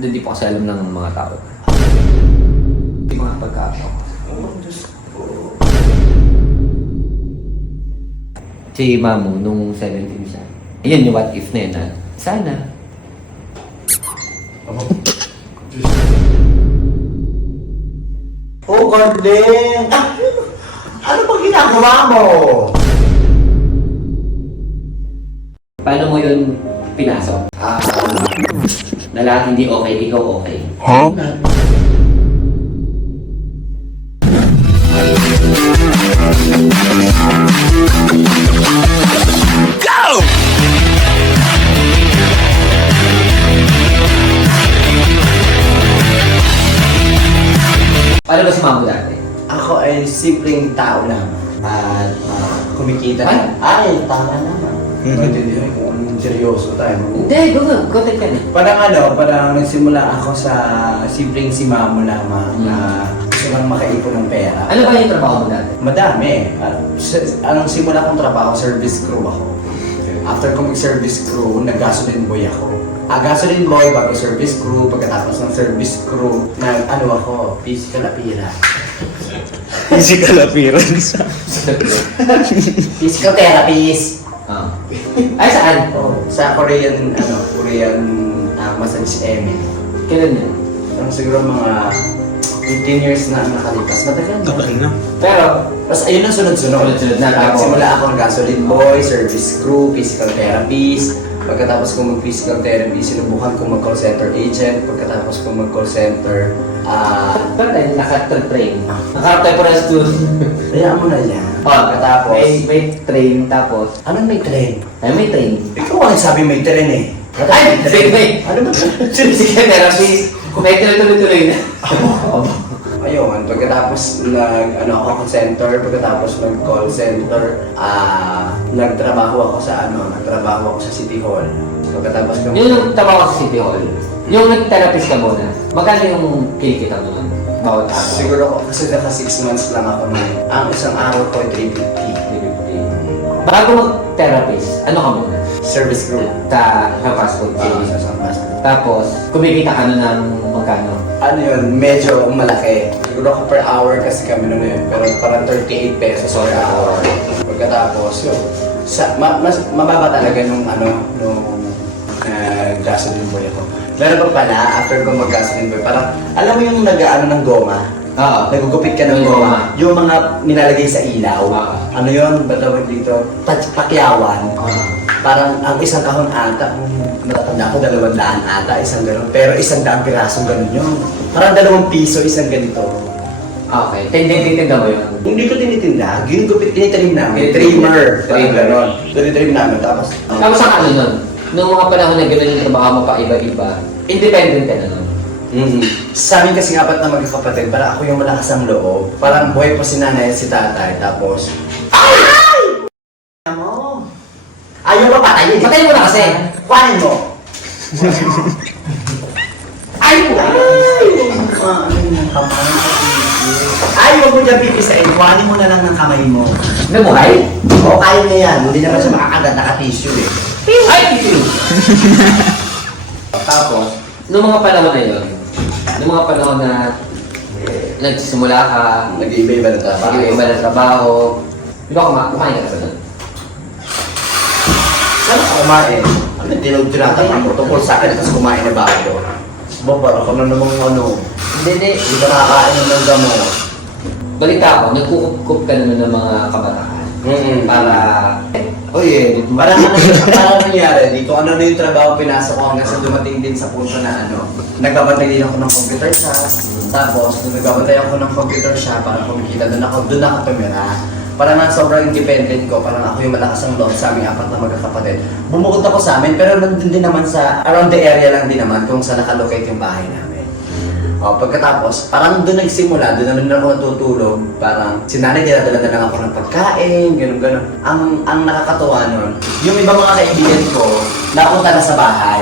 Hindi po kasi alam ng mga tao. Yung mga pagkakataon. Si Mamu, nung 17 siya. Ayun yung what if na yun na. Sana. Oh, Gordon! Ano ba ginagawa mo? Paano mo yun pinasok? Na lahat hindi okay, ikaw okay. Huh? Go! Paano ba si Mamu dati? Ako ay simpleng tao lang. At kumikita na. Ay, tama naman. Maintindihan ko kung seryoso tayo. Hindi, go take ka na. Parang nagsimula ako sa simpleng si Mamo lamang na gusto lang makaipon ng pera. Ano ba yung trabaho mo dati? Madami. Anong simula kong trabaho, service crew ako. After ko mag-service crew, nag-gasoline boy ako. Gasoline boy bago service crew, pagkatapos ng service crew, ako, physical appearance. Physical appearance. Physical therapist. Ay, saan? Sa Korean massage eme. Kailan yun? Siguro mga 15 years na ang nakalipas. Matagal na. Tagal na. Pero, Tapos ayun ang sunod-sunod. Sunod-sunod na. Nagsimula ako ng gasoline boy, service crew, physical therapist. Pagkatapos ko mag-physical therapy, sinubukan ko mag-call center agent. Pagkatapos ko mag-call center, pero tayo naka-train. Nakaharap tayo para sa student. hayaan mo na yan. Pagkatapos, May train, tapos, anong may train? ay may train. Ikaw ang nagsabi may train eh. Ay, wait. Ano ba? Sige, therapy. Kung may tuloy-tuloy na. Ayun, pagkatapos ako call center, pagkatapos mag-call center, nagtrabaho ako sa City Hall. Pagkatapos ko... Yung nagtrabaho sa City Hall, yung nag-therapist ka muna, magkano yung kinikita mo nun? Bawat araw? Siguro kasi naka 6 months lang ako nun. Ang isang araw ko ay 350. Bago mag-therapist, ano ka muna? Service crew. Sa fast food chain. Sa Sampas. Tapos, kumikita ka na ng magkano? Ano yun, medyo malaki. Siguro ako per hour kasi kami nun yun. Pero parang 38 pesos per hour. Pagkatapos, yun. Mas mababa talaga nung gasoline boy ako. Meron pa pala, after ko mag-gasoline boy, parang, alam mo yung nag-ano ng goma? Oo. Nagugupit ka ng Yung goma. goma. Yung mga nilalagay sa ilaw. Oo. Ano yun? Ba't tawag dito? Pakyawan. Parang ang isang kahon ata, kung matatanda ko, 200 ata, isang gano'n. Pero 100 pirasong gano'n yun. Parang 2 piso, isang ganito. Okay. Tintinda mo yun? Hindi ko tinitinda, ginugupit, tinitrim namin. Trimmer. Parang gano'n. Tinitrim namin, tapos... Tapos ang ano nun? Nung mga panahon na gano'n yung trabaho mo pa iba-iba, independent ka na nun? Sa amin kasing 4 na magkakapatid, parang ako yung malakas ang loob. Parang buhay pa si nanay at si tatay, tapos... Ay! Mo! Ayaw pa patayin. Patayin mo na kasi! Kuhanin mo! Ay! Ay! Ano yung kamay? Ay, huwag mo dyan pipisain. Kuhanin mo na lang ng kamay mo. Nabuhay? Oo, kaya na yan. Hindi naman siya makakagat, naka-tissue eh. Ay! Tapos, nung mga panahon na yun, nung mga panahon na nagsisimula ka, Nag-iiba-iba na trabaho. nag-iba na trabaho, di ba kumain ka na sa nun? Saan ako kumain? Ano, tinatanong mo tungkol sa akin, tapos kumain na ba ako? Parang ako na namang Hindi. Hindi ba nakakain ng gamot? Balita ako, nagkukup ka na ng mga kabataan. Para, Parang nangyari dito, ano na yung trabaho pinasok ko hanggang sa dumating din sa punto na nagbabantay din ako ng computer shop. Tapos, nung nagbabantay ako ng computer shop, parang kumikita doon ako tumira. Parang nga sobrang independent ko, parang ako yung malakas ang loob sa aming 4 na magkakapatid. Bumukod ako sa amin, pero nandun din naman sa, around the area lang din naman kung saan nakalocate yung bahay namin. Pagkatapos, parang doon nagsimula, doon naman ako natutulog. Parang si nanay dinadala na lang ako ng pagkain, gano'n. Ang nakakatuwa nun, yung iba mga kaibigan ko, napunta na sa bahay.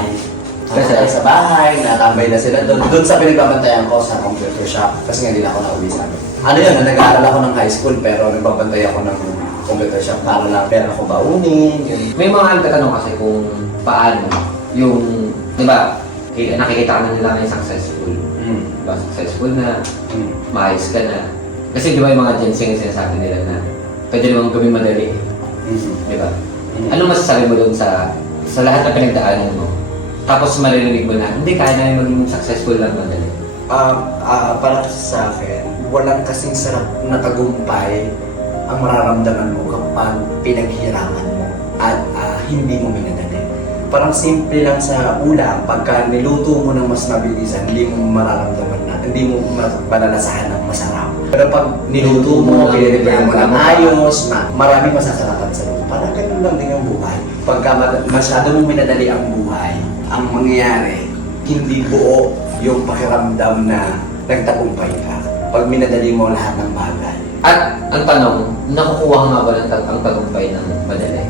Kasi sa bahay, natambay na sila doon. Doon sa pinagbabantayan ko sa computer shop. Kasi nga hindi na ako nauwi sa amin. Ano yun, nag-aaral ako ng high school pero nagbabantay ako ng computer shop para lang pera ko baunin. Yun. may mga nagtatanong kasi kung paano yung, di ba, nakikita ka na nila ngayon successful. Diba? Successful na, maayos ka na. Kasi di ba yung mga ginseng sinasabi nila na pwede namang gawin madali. Di ba? Anong masasabi mo doon sa lahat na pinagdaanan mo? Tapos maririnig mo na, hindi, kaya namin maging successful lang madali. Para kasi sa akin, walang kasing sarap na tagumpay ang mararamdaman mo kapag pinaghirapan mo at hindi mo minadali. Parang simple lang sa ulam, pagka niluto mo ng mas mabilisan, hindi mo mararamdaman na, hindi mo malalasahan ng masarap. Pero pag niluto mo, pinilipay mo ng ayos, maraming masasarapan sa loob. Parang ganun lang din ang buhay. Pagka masyado mong minadali ang buhay, ang mangyayari, hindi buo yung pakiramdam na nagtagumpay ka. Pag minadali mo lahat ng bagay. At ang tanong, nakukuha nga ba ang tagumpay ng madali?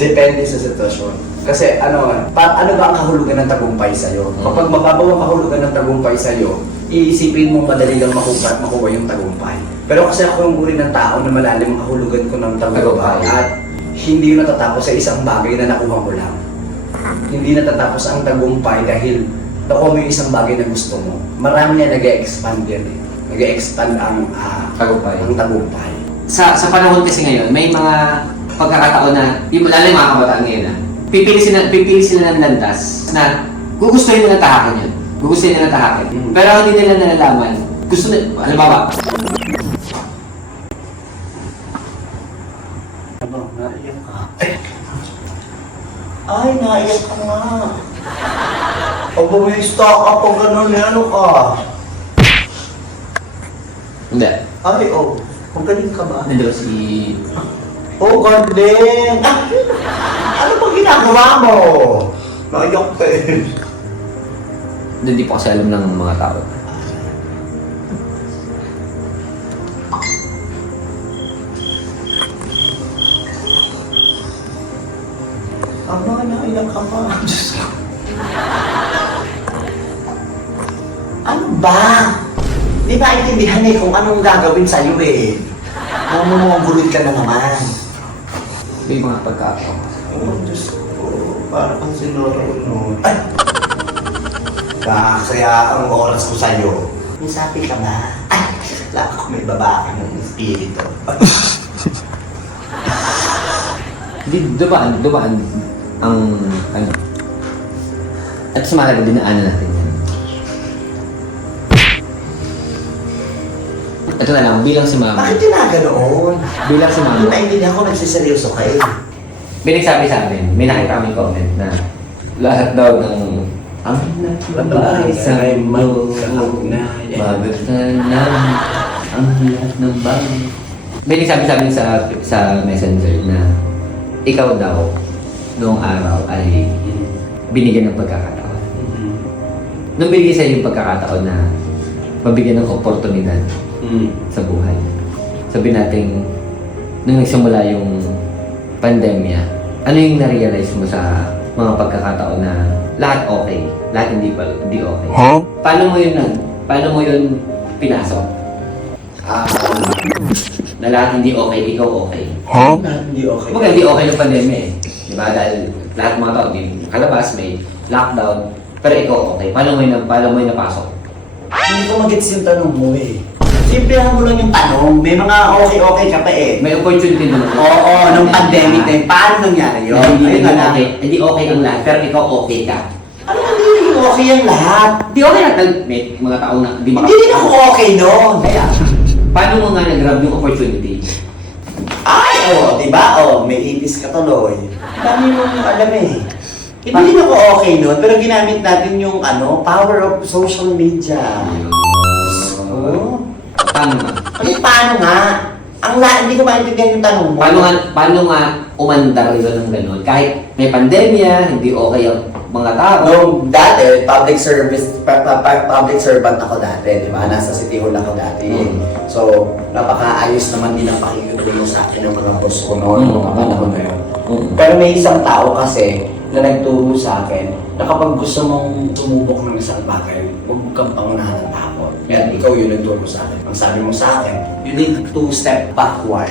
Depende sa sitwasyon. Kasi ano ba ang kahulugan ng tagumpay sa'yo? Kapag mababaw ang kahulugan ng tagumpay sa'yo, iisipin mo madali lang makuha yung tagumpay. Pero kasi ako yung uri ng tao na malalim ang kahulugan ko ng tagumpay at hindi yun natatapos sa isang bagay na nakuha mo lang. Hindi natatapos ang tagumpay dahil nakuha mo yung isang bagay na gusto mo. Marami na nag-e-expand yan eh. Nag-e-expand ang tagumpay. Sa panahon kasi ngayon, may mga pagkakataon na, lalo yung mga kabataan ngayon na, pipili sila ng landas na gugustuhin nila tahakin yun. Gugustuhin nila tahakin. Pero hindi nila nalalaman. Gusto nila, alam mo ba? Naiyak ka. Ay, naiyak ka nga. Pag bumista ka, pag gano'n, ano ka? Hindi. Ay, magaling ka ba? Nandito si... Galing! Ano ba ginagawa mo? Naiyak ka eh. Hindi po kasi alam ng mga tao. Ama, naiyak ka pa. Diyos ko. Ano ba? Di ba intindihan eh kung anong gagawin sa'yo eh. Mamumunggulit ka na naman. May mga pagkakataon. Diyos ko. Para kang sinurunod. Ay! Kaya ang oras ko sa'yo. May sabi ka ba? Ay! Laka ko may babae ng espiritu. Hindi, dumaan ang ano. At sa mahalaga dinaanan natin yan. Ito na lang, bilang si Mama. Bakit ginaganoon? Bilang si Hindi Mama. maintindihan ko nagsiseryoso ka eh. May nagsabi sa amin, may nakita kami comment na lahat daw ng ang babae sa mo, magatan na ang lahat ng bagay. May nagsabi sa amin sa messenger na ikaw daw noong araw ay binigyan ng pagkakataon. Nung binigyan sa'yo yung pagkakataon na mabigyan ng oportunidad sa buhay. Sabi natin, nung nagsimula yung pandemya, ano yung na-realize mo sa mga pagkakataon na lahat okay, lahat hindi okay? Huh? Paano mo yun pinasok? Na lahat hindi okay, ikaw okay. Huh? Hindi okay. Kumbaga hindi okay yung pandemya eh. Diba? Dahil lahat mga tao din kalabas, may lockdown, pero ikaw okay. Paano mo yun napasok? Hindi ko magets yung tanong mo eh. Simplihan mo lang yung tanong. May mga okay ka pa eh. May opportunity naman. Oo, nung pandemic na yun. Paano nangyari yun? Hindi Ayun na lang. okay. Hindi okay ang lahat, pero ikaw okay ka. Ano hindi naging okay ang lahat? Hindi okay lang. May mga tao na hindi Hindi rin ako okay noon. Kaya, Paano mo nga nag-grab yung opportunity? ay, diba? May ipis ka tuloy. Dami mong alam eh. Hindi rin ako okay noon, pero ginamit natin yung power of social media. Oo. Paano nga? Paano nga? Hindi ko maintindihan yung tanong mo. Paano nga umandar yun ng gano'n? Kahit may pandemya, hindi okay ang mga tao. Nung dati, public servant ako dati, di ba? Nasa City Hall ako dati. So, napakaayos naman din ang pakikituloy sa akin ng mga boss ko noon, mga panahon na yun. Pero may isang tao kasi na nagturo sa akin na kapag gusto mong sumubok ng isang bagay, huwag kang pangunahan ng takot. Kaya ikaw yun nagturo sa akin. Ang sabi mo sa akin, you need to step backward.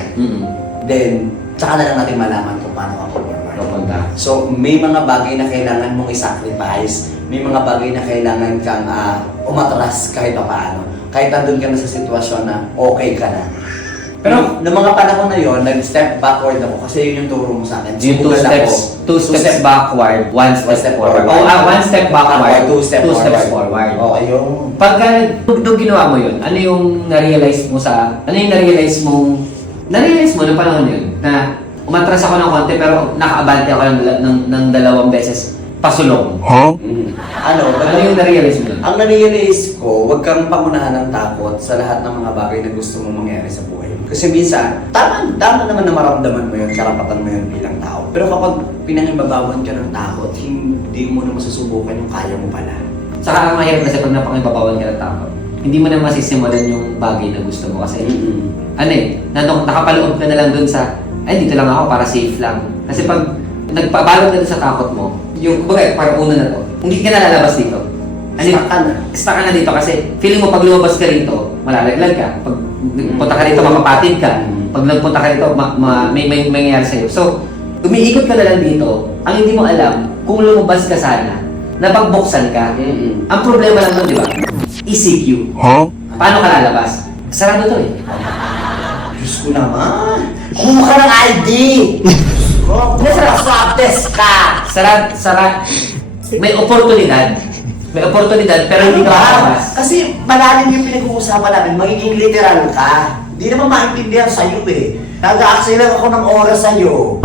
Then, tsaka na lang natin malaman kung paano ka forward. Papunta. So, may mga bagay na kailangan mong i-sacrifice may mga bagay na kailangan kang umatras kahit pa paano. Kahit nandun ka na sa sitwasyon na okay ka na. Pero noong mga panahon na yon, nag-step backward ako kasi yun yung turo mo sa akin. Yung two Subukan ako. steps backward, one step forward. forward. One step backward, Two steps forward. Okay, yung... Pagka nung ginawa mo yun, ano yung na-realize mo noong panahon yun, na umatras ako ng konti pero nakaabante ako ng 2 beses pasulong. Ano yung na-realize mo yun? Ang na-realize ko, huwag kang pangunahan ng takot sa lahat ng mga bagay na gusto mong mangyari sa buhay. Kasi minsan, tama naman na maramdaman mo yun, karapatan mo yun bilang tao. Pero kapag pinangibabawan ka ng takot, hindi mo na masusubukan yung kaya mo pala. Saka ang mahirap kasi pag napangibabawan ka ng takot, hindi mo na masisimulan yung bagay na gusto mo kasi nakapaloob ka na lang dun sa dito lang ako para safe lang. Kasi pag nagpabalot ka dun sa takot mo, yung kumbaga parang una na to, hindi ka na lalabas dito. Stuck ka na dito kasi feeling mo pag lumabas ka rito, malalaglag ka. Pag punta ka rito, mapapatid ka. Pag nagpunta ka rito, may mangyayari sa'yo. So, umiikot ka na lang dito, ang hindi mo alam, kung lumabas ka sana, napagbuksan ka. Ang problema lang doon, di ba? ECQ. Paano ka lalabas? Sarado to eh. Diyos ko naman! Kumuha ka ng ID! Diyos ko! Swab test ka! May oportunidad. Pero hindi ka makalabas. Kasi malalim yung pinag-uusapan namin, magiging literal ka. Hindi naman maintindihan sa'yo eh. Nag-aaksay lang ako ng oras sa'yo.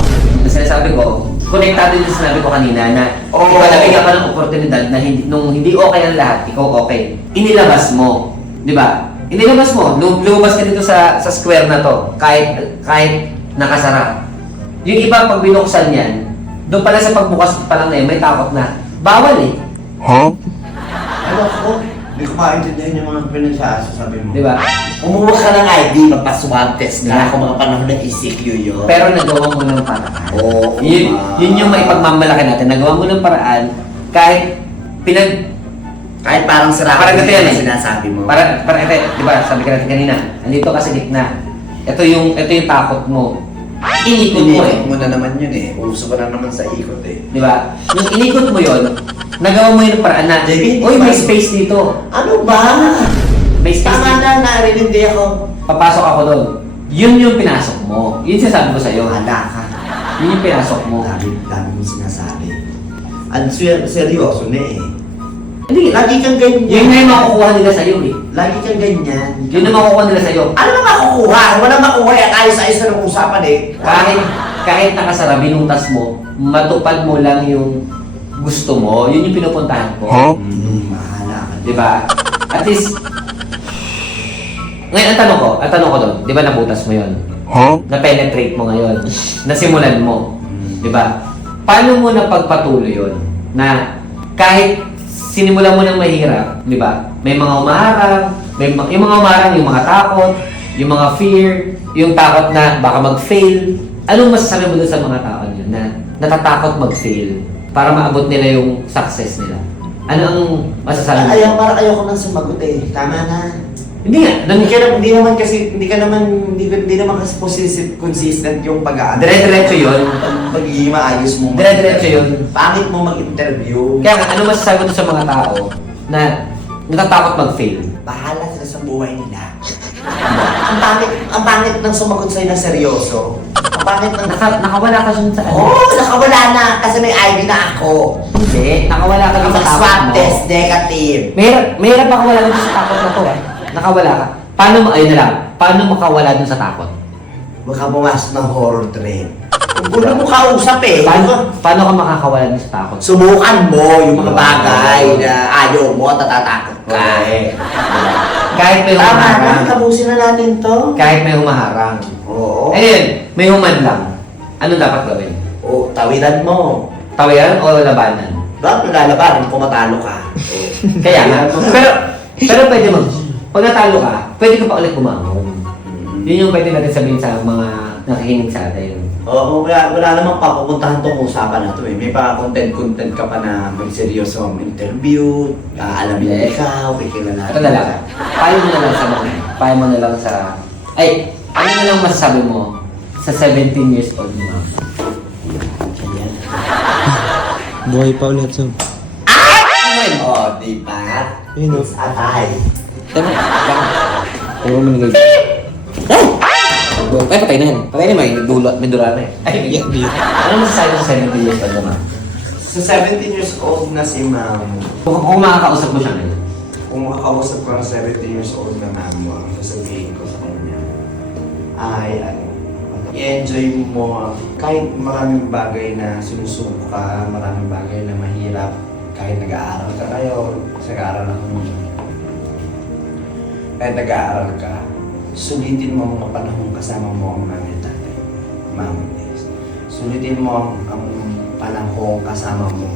Sinasabi ko, konektado yung sinabi ko kanina na ikaw nabigyan ka ng oportunidad na nung hindi okay ang lahat, ikaw okay. Inilabas mo. Di ba? Inilabas mo. Lumabas ka dito sa square na to, kahit nakasara. Yung iba pag binuksan yan, doon pala sa pagbukas pa lang na yun, may takot na. Bawal eh. Ano ako? Hindi ko maintindihan yung mga pinagsasabi mo. Di ba? Kumuha ka ng ID, magpa-swab test ka. Kung mga panahon ng ECQ yun. Pero nagawa mo ng paraan. Oo. Yun yung maipagmamalaki natin. Nagawa mo ng paraan kahit kahit parang sira Parang ganito yan eh. sinasabi mo. Parang ito, di ba, sabi ka natin kanina, andito ka sa gitna. Ito yung takot mo. Inikot mo eh. Inikot mo na naman yun eh. Uso ka na naman sa ikot eh. Di ba? Yung inikot mo yun, nagawa mo yung paraan na, uy, may space dito. Ano ba? May space Tama dito. na, naririndi ako. Papasok ako doon. Yun yung pinasok mo. Yun sinasabi ko sa'yo. Handa ka. Yun yung pinasok mo. Dami mo sinasabi. Ang seryoso na eh. Hindi, Lagi kang ganyan. yun na yung makukuha nila sa'yo eh. Lagi kang ganyan. Yun ang makukuha nila sa'yo. Ano na makukuha? Walang makuha yan. Ayos-ayos na ng usapan eh. Kahit nakasara, binuntas mo, matupad mo lang yung gusto mo, yun yung pinupuntahan ko. Mahala ka. Di ba? At least, ngayon ang tanong ko doon, di ba nabutas mo yun? Na-penetrate mo ngayon, nasimulan mo, di ba? Paano mo napagpatuloy yun? Na kahit sinimulan mo ng mahirap, di ba? May mga umaharang, yung mga umaharang, yung mga takot, yung mga fear, yung takot na baka mag-fail. Anong masasabi mo doon sa mga tao yun na natatakot mag-fail para maabot nila yung success nila? Ano ang masasabi mo? Parang ayoko nang sumagot eh. Tama na. Hindi nga. Hindi naman kasi consistent yung pag-aano. Dire-diretso yun. Pagiging maayos mo. Dire-diretso yun. Pangit mo mag-interview. Kaya nga, ano masasabi mo sa mga tao na natatakot mag-fail? Bahala sila sa buhay nila. ang pangit ng sumagot sa'yo na seryoso. Ang pangit ng... Nakawala ka dun sa ano? Oo, nakawala na. Kasi may ID na ako. Hindi. Nakawala ka dun sa takot Swab mo. test, negative. Mahirap makawala dun sa takot na to eh. Nakawala ka. Ayun na lang. Paano makawala dun sa takot? Baka pumasok ng horror train. Kung gulo mo kausap eh. Paano ka makakawala dun sa takot? Subukan mo yung mga bagay na ayaw mo at natatakot ka. Okay. Kahit may Tama na, humaharang. tapusin na natin to. Kahit may humaharang. Oo. Ayun, may human lang. Ano dapat gawin? O, tawiran mo. Tawiran o labanan? Bakit nalalaban kung matalo ka? Kaya nga. Pero pwede pag natalo ka, pwede ka pa ulit bumangon. Yun yung pwede natin sabihin sa mga nakikinig sa atin. Oo, wala namang papupuntahan tong usapan na to eh. May pa content ka pa na magseryoso ang interview, alamin na ikaw, kikilala. Ito na lang. Payo mo na lang sa mga. Payo mo na lang sa... Ay, ano na lang masasabi mo sa 17 years old mo? Buhay pa ulit, so. akin. Oh, di ba? Yun, oh. It's atay. Tama. Puro mo nagag... Ay, patay na yan. Patay na, may dula na eh. Ay, Yeah, yeah. ano masasabi mo sa 70 years old naman? So 17 years old na si ma'am. Kung makakausap mo siya ngayon. Kung makakausap ko ang 17 years old na ma'am mo, ang sasabihin ko sa kanya ay i-enjoy mo kahit maraming bagay na sinusuko ka, maraming bagay na mahirap, kahit nag-aaral ka ngayon, nag-aaral ako ngayon. Kahit nag-aaral ka, sulitin mo ang mga panahon kasama mo ang mami at tatay. Mami, yes. Sulitin mo ang panahon kasama mo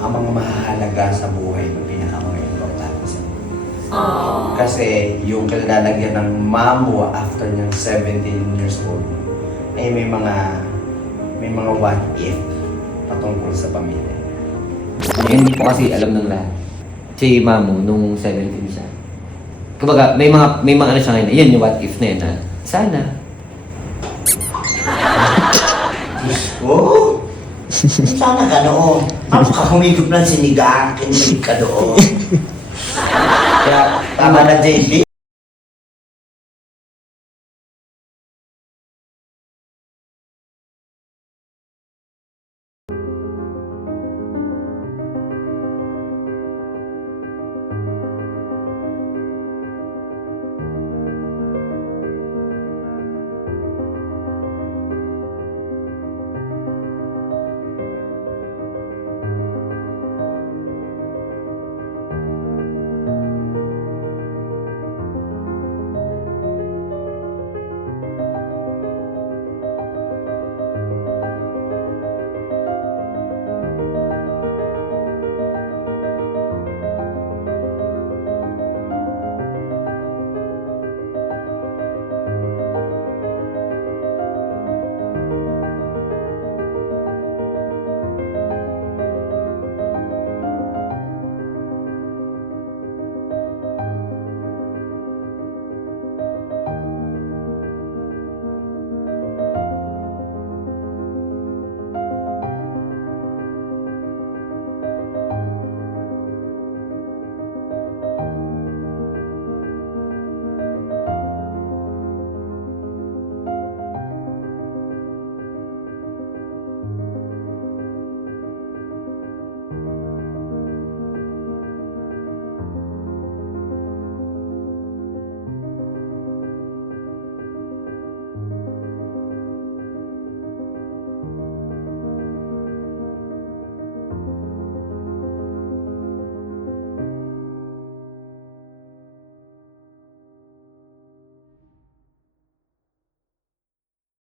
ang mga mahalaga sa buhay na pinaka-mga importante sa buhay. Kasi yung kalalagyan ng mamo after niyang 17 years old ay may mga what if patungkol sa pamilya. Hindi po kasi alam ng lahat. Si Mamo, nung 17 siya. Kumbaga, may mga ano siya ngayon. Yan yung what if na yun na. Sana. Oo. Sana ka noon. Ano ka humigop ng sinigang, kinilig ka doon. Kaya, Tama na, JB.